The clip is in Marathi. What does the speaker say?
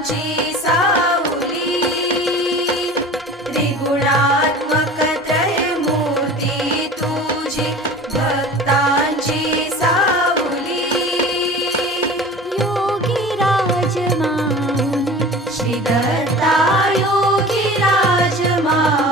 आमची साऊली त्रिगुणात्मक मूर्ती तुझी भक्तांची साऊली योगी राज माऊली श्री दत्ता योगी राजमा